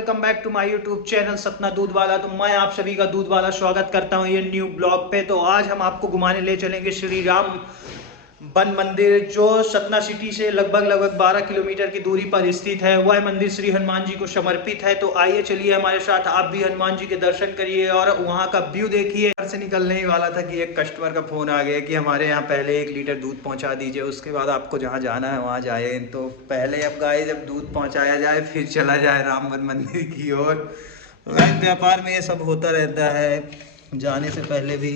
Welcome back to my YouTube channel Satna दूध वाला। तो मैं आप सभी का दूध वाला स्वागत करता हूं ये न्यू ब्लॉग पे। तो आज हम आपको घुमाने ले चलेंगे श्री राम वन मंदिर, जो सतना सिटी से लगभग 12 किलोमीटर की दूरी पर स्थित है। वह मंदिर श्री हनुमान जी को समर्पित है। तो आइए चलिए हमारे साथ, आप भी हनुमान जी के दर्शन करिए और वहाँ का व्यू देखिए। घर से निकलने ही वाला था कि एक कस्टमर का फोन आ गया कि हमारे यहाँ पहले 1 लीटर दूध पहुँचा दीजिए, उसके बाद आपको जहाँ जाना है वहाँ जाए। तो पहले अब गाइस जब दूध पहुँचाया जाए फिर चला जाए राम वन मंदिर की ओर। व्यापार में ये सब होता रहता है, जाने से पहले भी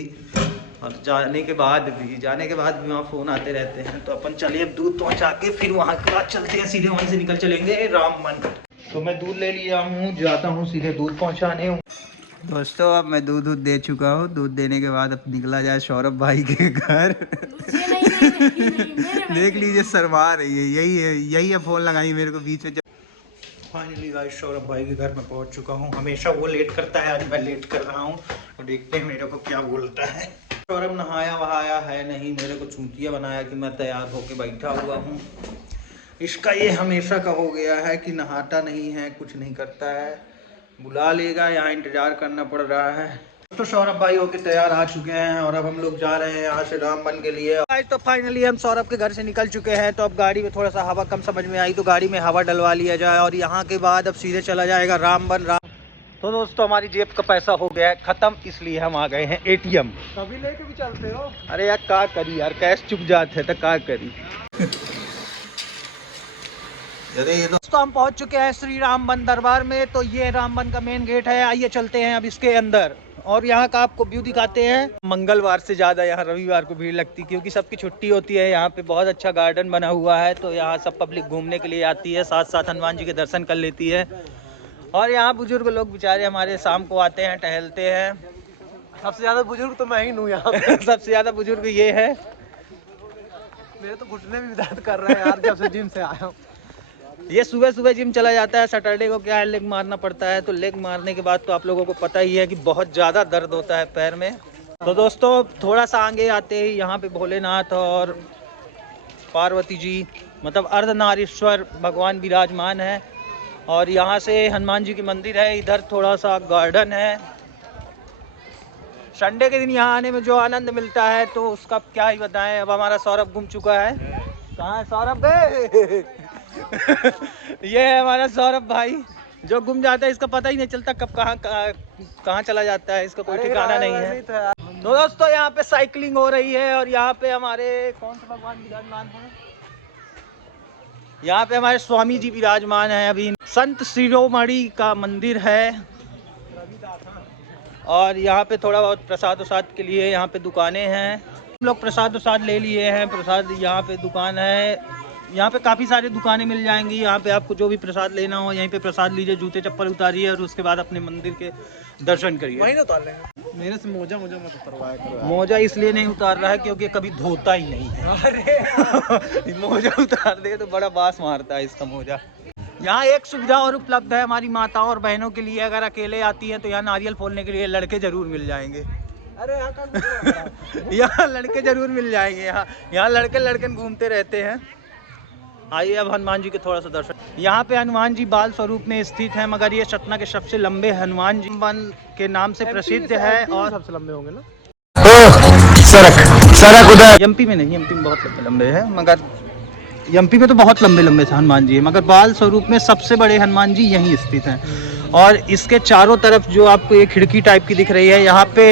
और जाने के बाद भी वहाँ फ़ोन आते रहते हैं। तो अपन चलिए अब दूध पहुँचा के फिर वहाँ के बाद चलते हैं, सीधे वहीं से निकल चलेंगे राम मंदिर। तो मैं दूध ले लिया हूँ, जाता हूँ सीधे दूध पहुँचाने। दोस्तों अब मैं दूध दे चुका हूँ। दूध देने के बाद अब निकला जाए सौरभ भाई के घर। देख लीजिए शर्मा रही है, यही है फ़ोन लगाई मेरे को बीच में। फाइनली गाइस सौरभ भाई के घर में पहुंच चुका हूं। हमेशा वो लेट करता है, आज मैं लेट कर रहा हूं। तो देखते हैं मेरे को क्या बोलता है। सौरभ नहाया वहाया है नहीं, मेरे को चूतिया बनाया कि मैं तैयार होके बैठा हुआ हूं। इसका ये हमेशा का हो गया है कि नहाता नहीं है, कुछ नहीं करता है। बुला लेगा, यहाँ इंतजार करना पड़ रहा है। तो सौरभ भाई होके तैयार आ चुके हैं और अब हम लोग जा रहे हैं यहाँ से रामबन के लिए। आज तो फाइनली हम सौरभ के घर से निकल चुके हैं। तो अब गाड़ी में थोड़ा सा हवा कम समझ में आई तो गाड़ी में हवा डलवा लिया जाए और यहाँ के बाद अब सीधे चला जाएगा रामबन। तो दोस्तों हमारी जेब का पैसा हो गया है खत्म, इसलिए हम आ गए हैं एटीएम। कभी लेके भी चलते हो? अरे यार क्या करी यार, कैश चुक जाते हैं तो क्या करी। दोस्तों हम पहुंच चुके हैं श्री रामबन दरबार में। तो ये रामबन का मेन गेट है, आइए चलते हैं अब इसके अंदर और यहाँ का आपको व्यू दिखाते हैं। मंगलवार से ज़्यादा यहाँ रविवार को भीड़ लगती है क्योंकि सबकी छुट्टी होती है। यहाँ पे बहुत अच्छा गार्डन बना हुआ है, तो यहाँ सब पब्लिक घूमने के लिए आती है, साथ साथ हनुमान जी के दर्शन कर लेती है। और यहाँ बुजुर्ग लोग बेचारे हमारे शाम को आते हैं, टहलते हैं। सबसे ज्यादा बुजुर्ग तो मैं ही हूँ यहाँ पे। सबसे ज़्यादा बुजुर्ग ये है। मेरे तो घुटने भी दर्द कर रहे हैं यार जब से जिम से आया हूँ। ये सुबह सुबह जिम चला जाता है, सैटरडे को क्या है लेग मारना पड़ता है। तो लेग मारने के बाद तो आप लोगों को पता ही है कि बहुत ज़्यादा दर्द होता है पैर में। तो दोस्तों थोड़ा सा आगे आते ही यहाँ पे भोलेनाथ और पार्वती जी मतलब अर्धनारीश्वर भगवान विराजमान है। और यहाँ से हनुमान जी की मंदिर है, इधर थोड़ा सा गार्डन है। संडे के दिन यहाँ आने में जो आनंद मिलता है तो उसका क्या ही बताएं। अब हमारा सौरभ घूम चुका है। कहाँ है सौरभ गए? ये है हमारा सौरभ भाई जो गुम जाता है, इसका पता ही नहीं चलता कब कहाँ चला जाता है, इसका कोई ठिकाना नहीं है। तो दोस्तों यहाँ पे साइकिलिंग हो रही है और यहाँ पे हमारे कौन से भगवान विराजमान हैं? यहाँ पे हमारे स्वामी जी विराजमान हैं। अभी संत शिरोमणि का मंदिर है और यहाँ पे थोड़ा बहुत प्रसाद वसाद के लिए यहाँ पे दुकानें हैं। हम लोग प्रसाद वसाद ले लिए हैं। प्रसाद यहाँ पे दुकान है, यहाँ पे काफ़ी सारी दुकानें मिल जाएंगी। यहाँ पे आपको जो भी प्रसाद लेना हो यहीं पे प्रसाद लीजिए, जूते चप्पल उतारिए और उसके बाद अपने मंदिर के दर्शन करिए। वही ना उतार लेंगे। मेरे से मोजा मत उतरवाया करो। मोजा इसलिए नहीं उतार रहा है क्योंकि कभी धोता ही नहीं है। अरे मोजा उतार दे तो बड़ा बास मारता है इसका मोजा। यहाँ एक सुविधा और उपलब्ध है हमारी माताओं और बहनों के लिए, अगर अकेले आती हैं तो यहाँ नारियल फोड़ने के लिए लड़के जरूर मिल जाएंगे। अरे यहाँ लड़के जरूर मिल जाएंगे। यहाँ लड़के घूमते रहते हैं। आइए अब हनुमान जी के थोड़ा सा दर्शन। यहाँ पे हनुमान जी बाल स्वरूप में स्थित है, मगर ये सतना के सबसे लंबे हनुमान जी वन के नाम से प्रसिद्ध है। और सबसे लंबे होंगे ना? सरक उधर। एमपी में नहीं, एमपी में बहुत लंबे हैं, मगर एमपी में तो बहुत लंबे से हनुमान जी है, मगर बाल स्वरूप में सबसे बड़े हनुमान जी यहीं स्थित हैं। और इसके चारों तरफ जो आपको एक खिड़की टाइप की दिख रही है, यहाँ पे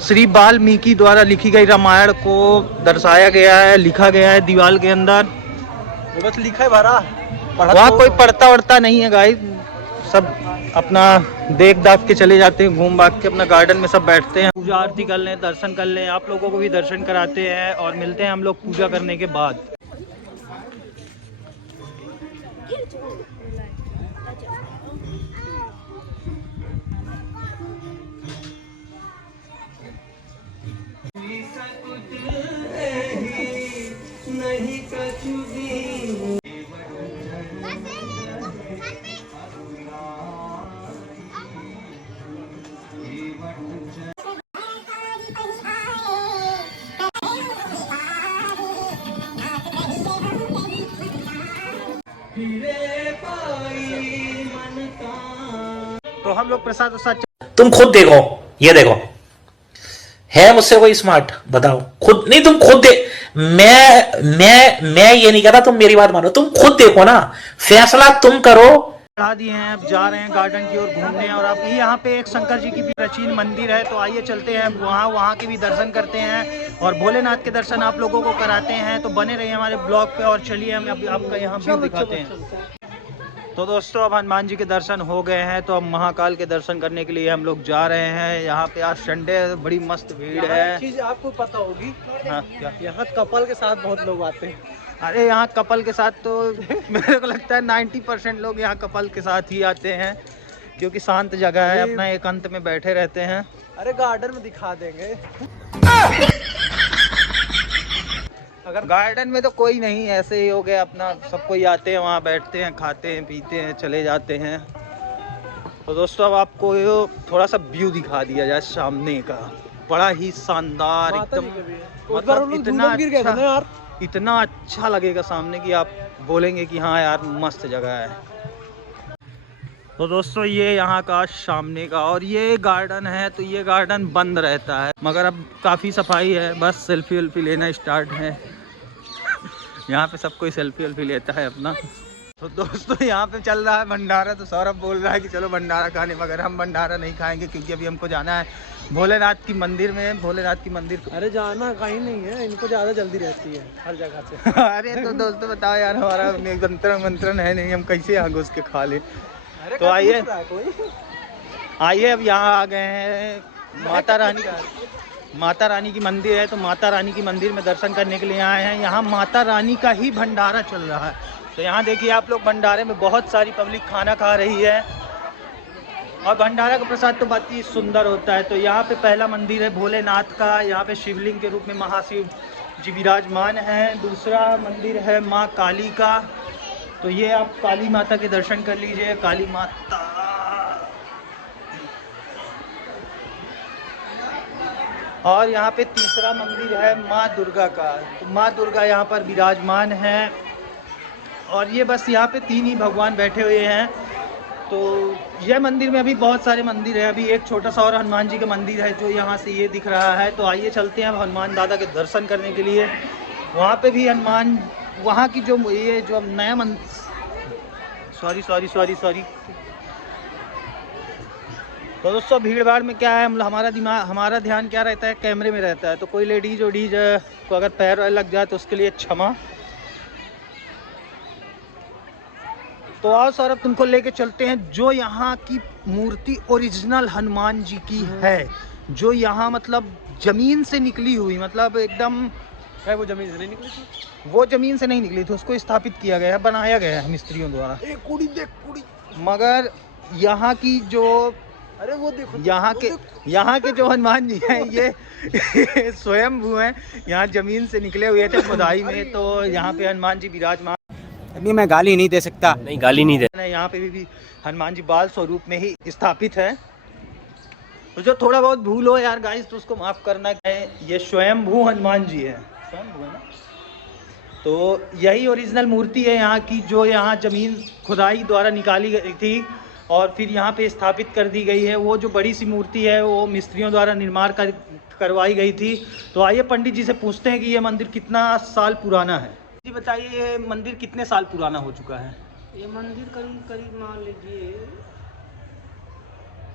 श्री वाल्मीकि द्वारा लिखी गई रामायण को दर्शाया गया है, लिखा गया है दीवार के अंदर। बस लिखा है भरा, वहाँ कोई पढ़ता वढ़ता नहीं है गाइस, सब अपना देख दाख के चले जाते हैं, घूम भाग के अपना गार्डन में सब बैठते हैं, पूजा आरती कर लें, दर्शन कर लें। आप लोगों को भी दर्शन कराते हैं और मिलते हैं हम लोग पूजा करने के बाद। तो हम लोग प्रसाद वसाद तुम खुद देखो, ये देखो, है मुझसे कोई स्मार्ट? बताओ खुद। नहीं तुम खुद दे, मैं ये नहीं कह रहा, तुम मेरी बात मानो, तुम खुद देखो ना, फैसला तुम करो। चढ़ा दिए हैं, अब जा रहे हैं गार्डन की ओर घूमने। और अब यहाँ पे एक शंकर जी की भी प्राचीन मंदिर है, तो आइए चलते हैं वहाँ के भी दर्शन करते हैं और भोलेनाथ के दर्शन आप लोगों को कराते हैं। तो बने रहिए हमारे ब्लॉग पे और चलिए हम अभी आपका यहाँ व्यू दिखाते हैं। तो दोस्तों अब हनुमान जी के दर्शन हो गए हैं, तो अब महाकाल के दर्शन करने के लिए हम लोग जा रहे हैं। यहाँ पे आज संडे बड़ी मस्त भीड़ है। चीज आपको पता होगी, हाँ क्या? यहाँ कपल के साथ बहुत लोग आते हैं। अरे यहाँ कपल के साथ तो मेरे को लगता है 90% लोग यहाँ कपल के साथ ही आते हैं, क्योंकि शांत जगह है, अपना एकांत में बैठे रहते हैं। अरे गार्डन में दिखा देंगे। अगर गार्डन में तो कोई नहीं, ऐसे ही हो गया अपना, सब कोई आते हैं वहाँ बैठते हैं, खाते हैं, पीते हैं, चले जाते हैं। तो दोस्तों अब आपको थोड़ा सा व्यू दिखा दिया जाए सामने का, बड़ा ही शानदार एकदम, मतलब इतना अच्छा लगेगा सामने कि आप बोलेंगे कि हाँ यार मस्त जगह है। तो दोस्तों ये यहाँ का सामने का, और ये गार्डन है, तो ये गार्डन बंद रहता है, मगर अब काफ़ी सफाई है, बस सेल्फी वेल्फी लेना स्टार्ट है। यहाँ पे सब कोई सेल्फी वेल्फी लेता है अपना। तो दोस्तों यहाँ पे चल रहा है भंडारा, तो सौरभ बोल रहा है कि चलो भंडारा खाने, मगर हम भंडारा नहीं खाएंगे क्योंकि अभी हमको जाना है भोलेनाथ की मंदिर में, भोलेनाथ की मंदिर। अरे जाना कहीं नहीं है, इनको ज़्यादा जल्दी रहती है हर जगह से। अरे तो दोस्तों बताओ यार, हमारा मंत्रण है नहीं, हम कैसे यहाँ घुस के खा ले। तो आइए अब यहाँ आ गए हैं माता रानी की मंदिर है, तो माता रानी की मंदिर में दर्शन करने के लिए आए हैं। यहाँ माता रानी का ही भंडारा चल रहा है, तो यहाँ देखिए आप लोग, भंडारे में बहुत सारी पब्लिक खाना खा रही है, और भंडारा का प्रसाद तो बहुत ही सुंदर होता है। तो यहाँ पे पहला मंदिर है भोलेनाथ का, यहाँ पे शिवलिंग के रूप में महाशिव जी विराजमान हैं। दूसरा मंदिर है माँ काली का, तो ये आप काली माता के दर्शन कर लीजिए, काली माता। और यहाँ पे तीसरा मंदिर है माँ दुर्गा का, तो माँ दुर्गा यहाँ पर विराजमान हैं। और ये बस यहाँ पे 3 ही भगवान बैठे हुए हैं। तो यह मंदिर में अभी बहुत सारे मंदिर है, अभी एक छोटा सा और हनुमान जी का मंदिर है जो यहाँ से ये दिख रहा है। तो आइए चलते हैं अब हनुमान दादा के दर्शन करने के लिए। वहाँ पे भी हनुमान, वहाँ की जो ये जो नया सॉरी तो दोस्तों भीड़ भाड़ में क्या है, हमारा ध्यान क्या रहता है, कैमरे में रहता है। तो कोई लेडीज वडीज को अगर पैर लग जाए तो उसके लिए क्षमा। तो आओ सौरभ, तुमको लेके चलते हैं जो यहाँ की मूर्ति ओरिजिनल हनुमान जी की है, जो यहाँ मतलब जमीन से निकली हुई, मतलब एकदम है। वो जमीन से नहीं निकली थी, वो जमीन से नहीं निकली थी, उसको स्थापित किया गया है, बनाया गया है मिस्त्रियों द्वारा। कुड़ी देख कुड़ी। मगर यहाँ की जो, अरे वो देखो, यहाँ के जो हनुमान जी हैं ये स्वयंभू हैं, यहाँ जमीन से निकले हुए थे खुदाई में। तो यहाँ पे हनुमान जी विराजमान। अभी मैं गाली नहीं दे सकता, नहीं गाली नहीं दे। यहाँ पे भी हनुमान जी बाल स्वरूप में ही स्थापित है। तो जो थोड़ा बहुत भूल हो यार गाइस, तो उसको माफ करना है। ये स्वयंभू हनुमान जी है, स्वयंभू है ना। तो यही ओरिजिनल मूर्ति है यहाँ की, जो यहाँ जमीन खुदाई द्वारा निकाली गई थी और फिर यहाँ पे स्थापित कर दी गई है। वो जो बड़ी सी मूर्ति है वो मिस्त्रियों द्वारा निर्माण करवाई गई थी। तो आइए पंडित जी से पूछते हैं कि ये मंदिर कितना साल पुराना है। जी बताइए, ये मंदिर कितने साल पुराना हो चुका है? ये मंदिर करीब करीब मान लीजिए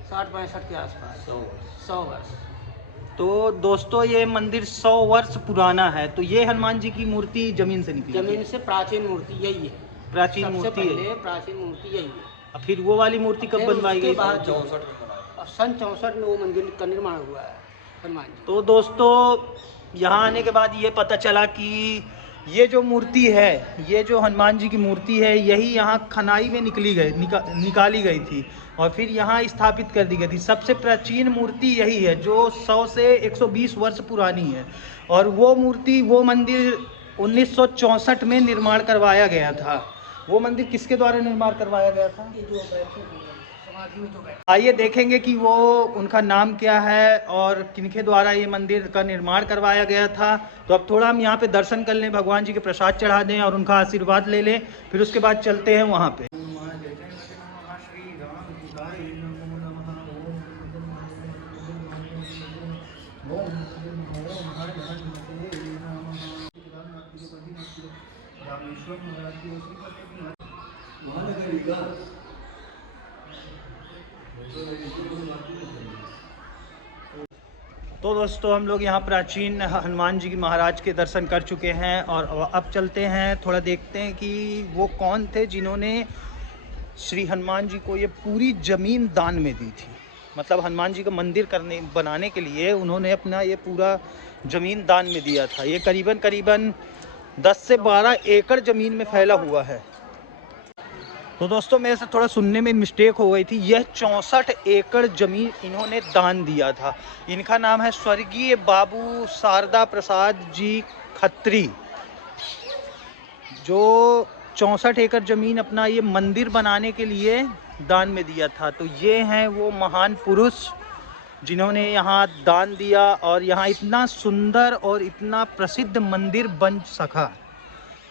60-65 के आसपास, 100 वर्ष। तो दोस्तों ये मंदिर 100 वर्ष पुराना है। तो ये हनुमान जी की मूर्ति जमीन से निकली, जमीन से प्राचीन मूर्ति यही है, प्राचीन मूर्ति है। प्राचीन मूर्ति यही है। फिर वो वाली मूर्ति कब बनवाई गई? सन 64 में वो मंदिर का निर्माण हुआ है हनुमान जी। तो दोस्तों यहाँ आने के बाद ये पता चला कि ये जो मूर्ति है, ये जो हनुमान जी की मूर्ति है, यही यहाँ खनाई में निकाली गई थी और फिर यहाँ स्थापित कर दी गई थी। सबसे प्राचीन मूर्ति यही है जो 100 से 120 वर्ष पुरानी है। और वो मूर्ति, वो मंदिर 1964 में निर्माण करवाया गया था। वो मंदिर किसके द्वारा निर्माण करवाया गया था? आइए देखेंगे कि वो उनका नाम क्या है और किनके द्वारा ये मंदिर का निर्माण करवाया गया था। तो अब थोड़ा हम यहाँ पे दर्शन कर लें, भगवान जी के प्रसाद चढ़ा दें और उनका आशीर्वाद ले लें, फिर उसके बाद चलते हैं वहाँ पे। तो दोस्तों हम लोग यहाँ प्राचीन हनुमान जी की महाराज के दर्शन कर चुके हैं और अब चलते हैं, थोड़ा देखते हैं कि वो कौन थे जिन्होंने श्री हनुमान जी को ये पूरी ज़मीन दान में दी थी। मतलब हनुमान जी का मंदिर बनाने के लिए उन्होंने अपना ये पूरा ज़मीन दान में दिया था। ये करीबन 10 से 12 एकड़ ज़मीन में फैला हुआ है। तो दोस्तों मेरे से थोड़ा सुनने में मिस्टेक हो गई थी, यह 64 एकड़ ज़मीन इन्होंने दान दिया था। इनका नाम है स्वर्गीय बाबू शारदा प्रसाद जी खत्री, जो 64 एकड़ ज़मीन अपना ये मंदिर बनाने के लिए दान में दिया था। तो ये हैं वो महान पुरुष जिन्होंने यहाँ दान दिया और यहाँ इतना सुंदर और इतना प्रसिद्ध मंदिर बन सका।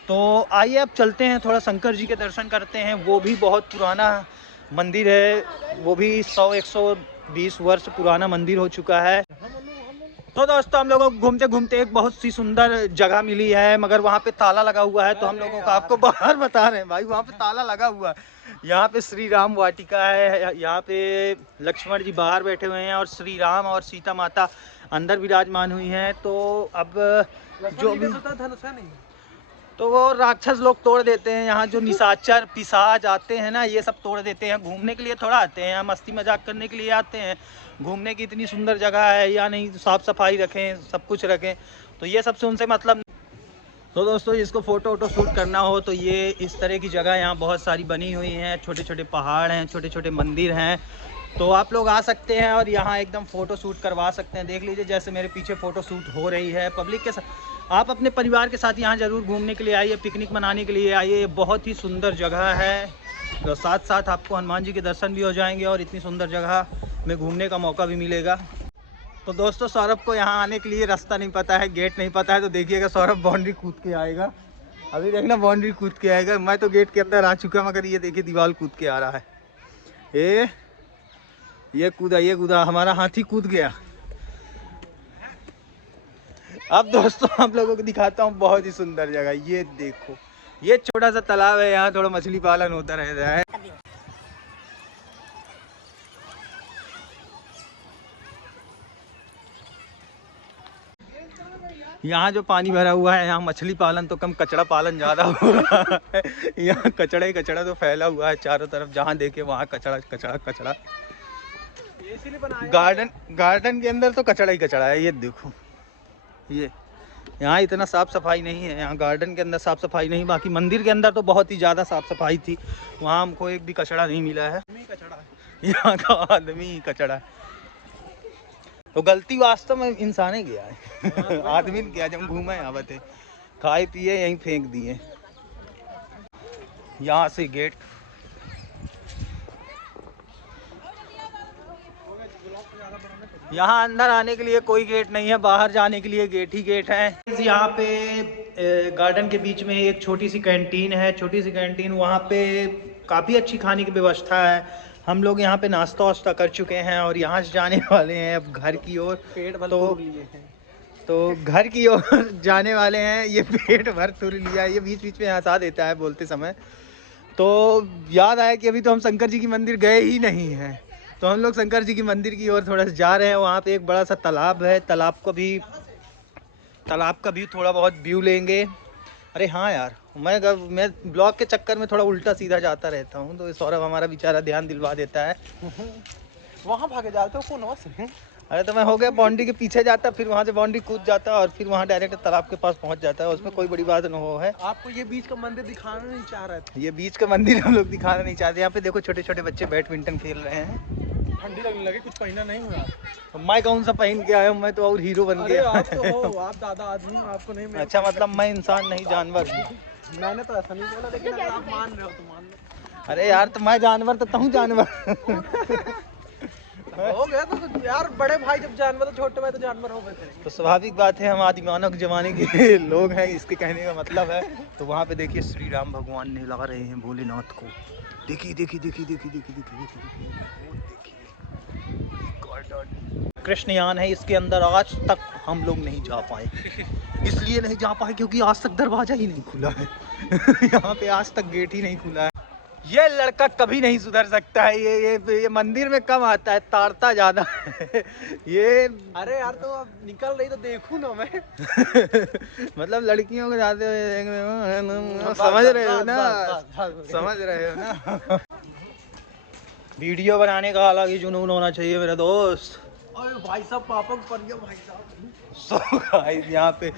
तो आइए अब चलते हैं, थोड़ा शंकर जी के दर्शन करते हैं। वो भी बहुत पुराना मंदिर है, वो भी 100-120 वर्ष पुराना मंदिर हो चुका है। तो दोस्तों हम लोगों को घूमते घूमते एक बहुत सी सुंदर जगह मिली है, मगर वहाँ पे ताला लगा हुआ है। तो हम लोगों को आपको बाहर बता रहे हैं भाई, वहाँ पे ताला लगा हुआ है। यहाँ पे श्री राम वाटिका है, यहाँ पे लक्ष्मण जी बाहर बैठे हुए हैं और श्री राम और सीता माता अंदर विराजमान हुई हैं। तो अब जो भी तो वो राक्षस लोग तोड़ देते हैं, यहाँ जो निशाचर पिशाच आते हैं ना, ये सब तोड़ देते हैं। घूमने के लिए थोड़ा आते हैं, यहाँ मस्ती मजाक करने के लिए आते हैं। घूमने की इतनी सुंदर जगह है, या नहीं साफ़ सफाई रखें, सब कुछ रखें, तो ये सबसे उनसे मतलब। तो दोस्तों जिसको फ़ोटो वोटो शूट करना हो तो ये इस तरह की जगह यहाँ बहुत सारी बनी हुई हैं। छोटे छोटे पहाड़ हैं, छोटे छोटे मंदिर हैं, तो आप लोग आ सकते हैं और यहाँ एकदम फ़ोटो शूट करवा सकते हैं। देख लीजिए जैसे मेरे पीछे फ़ोटो शूट हो रही है पब्लिक के साथ। आप अपने परिवार के साथ यहाँ ज़रूर घूमने के लिए आइए, पिकनिक मनाने के लिए आइए। बहुत ही सुंदर जगह है, तो साथ साथ आपको हनुमान जी के दर्शन भी हो जाएंगे और इतनी सुंदर जगह में घूमने का मौका भी मिलेगा। तो दोस्तों सौरभ को यहाँ आने के लिए रास्ता नहीं पता है, गेट नहीं पता है, तो देखिएगा सौरभ बाउंड्री कूद के आएगा। अभी देखना बाउंड्री कूद के आएगा। मैं तो गेट के अंदर आ चुका, मगर ये देखिए दीवार कूद के आ रहा है। ये कूदा हमारा हाथी कूद गया। अब दोस्तों आप लोगों को दिखाता हूँ बहुत ही सुंदर जगह। ये देखो, ये छोटा सा तालाब है, यहाँ थोड़ा मछली पालन होता रहता है। यहाँ जो पानी भरा हुआ है, यहाँ मछली पालन तो कम कचड़ा पालन ज़्यादा हो रहा है। यहाँ कचड़ा ही कचड़ा तो फैला हुआ है चारों तरफ, जहाँ देखे वहाँ कचड़ा कचड़ा कचड़ा। गार्डन के अंदर तो कचड़ा ही कचड़ा है। ये देखो, ये यहाँ इतना साफ़ सफाई नहीं है, यहाँ गार्डन के अंदर साफ़ सफाई नहीं। बाकी मंदिर के अंदर तो बहुत ही ज़्यादा साफ़ सफाई थी, वहाँ हमको एक भी कचड़ा नहीं मिला है। यहाँ का आदमी कचड़ा है। तो गलती वास्तव में इंसान ही गया है। आदमी ने किया। जब घूमे यहाँ थे, खाए पिए यहीं फेंक दिए। यहाँ से गेट, यहाँ अंदर आने के लिए कोई गेट नहीं है, बाहर जाने के लिए गेट ही गेट है। यहाँ पे गार्डन के बीच में एक छोटी सी कैंटीन है, छोटी सी कैंटीन। वहाँ पे काफ़ी अच्छी खाने की व्यवस्था है। हम लोग यहाँ पे नाश्ता वास्ता कर चुके हैं और यहाँ से जाने वाले हैं अब घर की ओर। पेट भर तुर लिए हैं, तो घर की ओर जाने वाले हैं। ये पेट भर तुर लिया, ये बीच बीच में हंसा देता है बोलते समय। तो याद आया कि अभी तो हम शंकर जी की मंदिर गए ही नहीं हैं, तो हम लोग शंकर जी की मंदिर की ओर थोड़ा सा जा रहे हैं। वहाँ पे एक बड़ा सा तालाब है, तालाब का भी थोड़ा बहुत व्यू लेंगे। अरे हाँ यार, मैं ब्लॉग के चक्कर में थोड़ा उल्टा सीधा जाता रहता हूँ, तो सौरभ हमारा बेचारा ध्यान दिलवा देता है। वहाँ भागे जाते हो कौन से? अरे तो मैं हो गया बाउंड्री के पीछे जाता, फिर वहाँ से बाउंड्री कूद जाता और फिर वहाँ डायरेक्ट तालाब के पास पहुँच जाता है। उसमें कोई बड़ी बात न हो है। आपको ये बीच का मंदिर दिखाना नहीं चाह रहे थे? ये बीच का मंदिर हम लोग दिखाना नहीं चाहते। यहाँ पे देखो छोटे छोटे बच्चे बैडमिंटन खेल रहे हैं। ठंडी लगने लगी, कुछ पहना नहीं हुआ। तो मैं कौन सा पहन के आया हूँ, मैं तो और हीरो बन गया। आप तो हो, आप दादा आदमी हो, आपको नहीं। अच्छा, मतलब मैं इंसान नहीं जानवर हूँ। मैंने तो ऐसा नहीं बोला, लेकिन अगर आप मान रहे हो तो मान लो। अरे यार, तो मैं जानवर तो हूँ जानवर। हो गया तो यार, बड़े भाई जब जानवर, तो छोटे भाई तो जानवर हो गए थे। तो स्वाभाविक बात है, हम आदि मानव जमाने के लोग हैं, इसके कहने का मतलब है। तो वहाँ पे देखिए श्री राम भगवान ने ला रहे हैं भोलेनाथ को। देखिए देखिए देखिए देखिए देखिए देखिए कृष्णयान है, इसके अंदर आज तक हम लोग नहीं जा पाए। इसलिए नहीं जा पाए क्योंकि आज तक दरवाजा ही नहीं खुला है। यहाँ पे आज तक गेट ही नहीं खुला है। ये लड़का कभी नहीं सुधर सकता है। ये मंदिर में कम आता है, ताड़ता ज्यादा है। ये अरे यार तो अब निकल रही तो देखूं ना मैं। मतलब लड़कियों को जाते हुए समझ रहे हो ना, समझ रहे हो ना। वीडियो बनाने का अलग ही जुनून होना चाहिए मेरे दोस्त। अरे भाई साहब पापा पड़ गया भाई साहब। सो गाइस यहाँ पे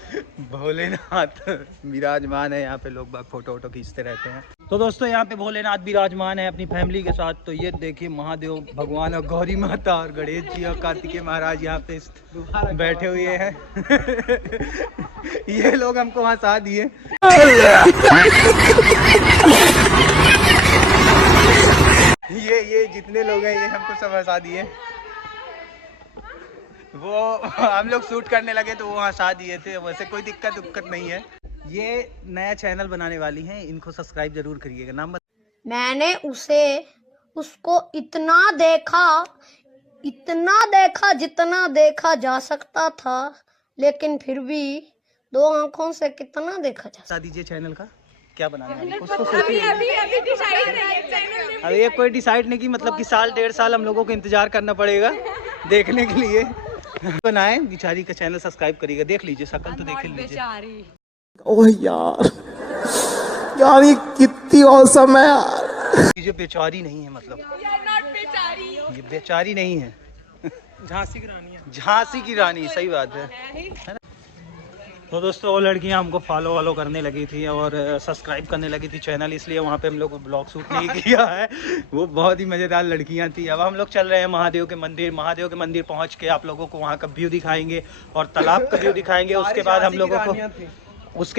भोलेनाथ विराजमान है। यहाँ पे लोग बाग फोटो वोटो खींचते रहते हैं। तो दोस्तों यहाँ पे भोलेनाथ विराजमान है अपनी फैमिली के साथ। तो ये देखिए महादेव भगवान और गौरी माता और गणेश जी और कार्तिकेय महाराज यहाँ पे बैठे हुए हैं। ये लोग हमको हंसा दिए। ये जितने लोग हैं ये हमको सब हंसा दिए। वो हम लोग शूट करने लगे तो वो हंसा दिए थे। वैसे कोई दिक्कत नहीं है। ये नया चैनल बनाने वाली हैं, इनको सब्सक्राइब जरूर करिएगा। नाम मैंने उसको इतना देखा जितना देखा जा सकता था, लेकिन फिर भी 2 आंखों से कितना देखा जा बता दीजिए चैनल का क्या बनाना है। अभी ये कोई डिसाइड नहीं की, मतलब कि साल 1.5 साल हम लोगों को इंतजार करना पड़ेगा देखने के लिए। बनाए बिचारी का चैनल सब्सक्राइब करिएगा। देख लीजिए शक्ल तो देख लीजिए। ओह यार ये कितनी औसम है यार। ये बेचारी नहीं है, मतलब ये बेचारी नहीं है। झांसी की रानी है। झांसी की रानी, सही बात है। तो दोस्तों वो लड़कियां हमको फॉलो करने लगी थी और सब्सक्राइब करने लगी थी चैनल, इसलिए वहाँ पे हम लोग ब्लॉग शूट नहीं किया है। वो बहुत ही मज़ेदार लड़कियां थी। अब हम लोग चल रहे हैं महादेव के मंदिर। महादेव के मंदिर पहुँच के आप लोगों को वहाँ का व्यू दिखाएंगे और तालाब का व्यू दिखाएंगे। उसके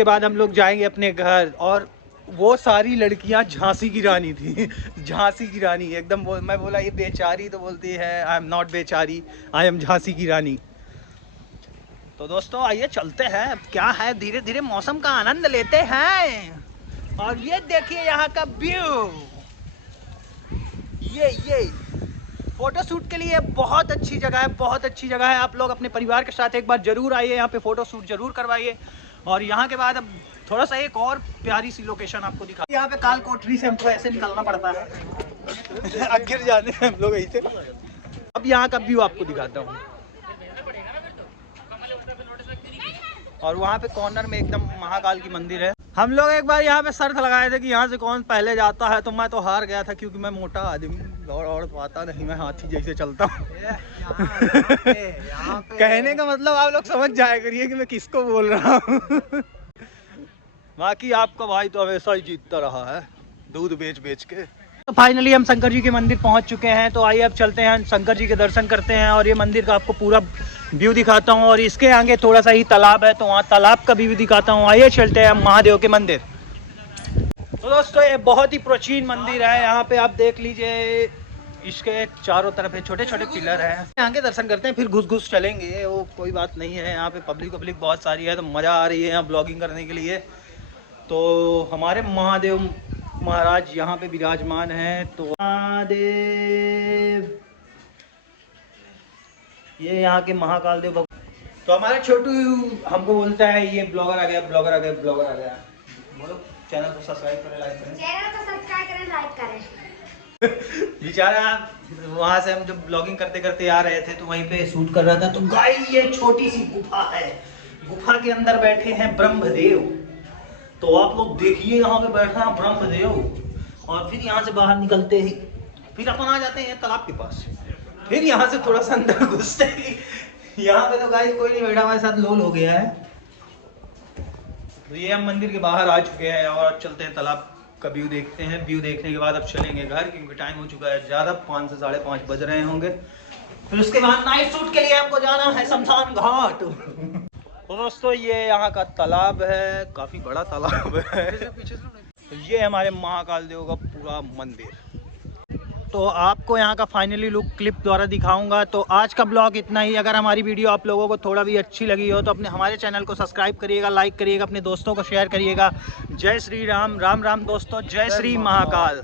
बाद हम लोग जाएंगे अपने घर। और वो सारी लड़कियां झांसी की रानी थी। झांसी की रानी एकदम। मैं बोला ये बेचारी, तो बोलती है आई एम नॉट बेचारी, आई एम झांसी की रानी। तो दोस्तों आइए चलते हैं। अब क्या है, धीरे धीरे मौसम का आनंद लेते हैं। और ये देखिए यहाँ का व्यू। ये फोटो शूट के लिए बहुत अच्छी जगह है, बहुत अच्छी जगह है। आप लोग अपने परिवार के साथ एक बार जरूर आइए, यहाँ पे फोटो शूट जरूर करवाइए। और यहाँ के बाद अब थोड़ा सा एक और प्यारी सी लोकेशन आपको दिखा। यहाँ पे काल कोठरी से हमको ऐसे निकलना पड़ता है। गिर जाते हैं हम लोग ऐसे। अब यहाँ का व्यू आपको दिखाता हूँ। और वहाँ पे कॉर्नर में एकदम महाकाल की मंदिर है। हम लोग एक बार यहाँ पे शर्त लगाए थे कि यहाँ से कौन पहले जाता है, तो मैं तो हार गया था क्योंकि मैं मोटा आदमी, दौड़ पाता नहीं, मैं हाथी जैसे चलता हूँ। कहने का मतलब आप लोग समझ जाया करिए कि मैं किसको बोल रहा हूँ। बाकी आपका भाई तो हमेशा ही जीतता रहा है दूध बेच के। तो फाइनली हम शंकर जी के मंदिर पहुंच चुके हैं। तो आइए अब चलते हैं शंकर जी के दर्शन करते हैं और ये मंदिर का आपको पूरा व्यू दिखाता हूं। और इसके आगे थोड़ा सा ही तालाब है, तो वहाँ तालाब का भी दिखाता हूँ। आइए चलते हैं हम महादेव के मंदिर। तो दोस्तों ये बहुत ही प्राचीन मंदिर है। यहाँ पे आप देख लीजिए, इसके चारों तरफ है छोटे छोटे पिलर हैं। यहाँ के दर्शन करते हैं, फिर घुस चलेंगे, वो कोई बात नहीं है। यहाँ पे पब्लिक बहुत सारी है, तो मज़ा आ रही है यहाँ ब्लॉगिंग करने के लिए। तो हमारे महादेव महाराज यहाँ पे विराजमान हैं। तो महादेव, ये यहाँ के महाकाल देव। तो हमारा छोटू हमको बोलता है ये ब्लॉगर आ गया। बोलो चैनल को सब्सक्राइब करें, लाइक करें। बेचारा वहाँ से हम जब ब्लॉगिंग करते करते आ रहे थे तो वहीं पे शूट कर रहा था। तो गाइस ये छोटी सी गुफा है, गुफा के अंदर बैठे हैं ब्रह्मदेव। तो आप लोग देखिए यहाँ पे बैठा है ब्रह्मदेव। और फिर यहाँ से बाहर निकलते ही फिर अपन आ जाते हैं तालाब के पास। फिर यहाँ से थोड़ा सा अंदर घुसते ही यहाँ पे तो गाइस कोई नहीं बैठा, हमारे साथ लोल हो गया है। तो ये हम मंदिर के बाहर आ चुके हैं और अब चलते हैं तालाब का व्यू देखते हैं। व्यू देखने के बाद अब चलेंगे घर, क्योंकि टाइम हो चुका है ज़्यादा, 5 से 5:30 बज रहे होंगे। फिर उसके बाद नाइट शूट के लिए हमको जाना है शमशान घाट। तो दोस्तों ये यहाँ का तालाब है, काफ़ी बड़ा तालाब है। तो ये हमारे महाकाल देव का पूरा मंदिर। तो आपको यहाँ का फाइनली लुक क्लिप द्वारा दिखाऊंगा। तो आज का ब्लॉग इतना ही। अगर हमारी वीडियो आप लोगों को थोड़ा भी अच्छी लगी हो तो हमारे चैनल को सब्सक्राइब करिएगा, लाइक करिएगा, अपने दोस्तों को शेयर करिएगा। जय श्री राम, राम राम दोस्तों, जय श्री महाकाल।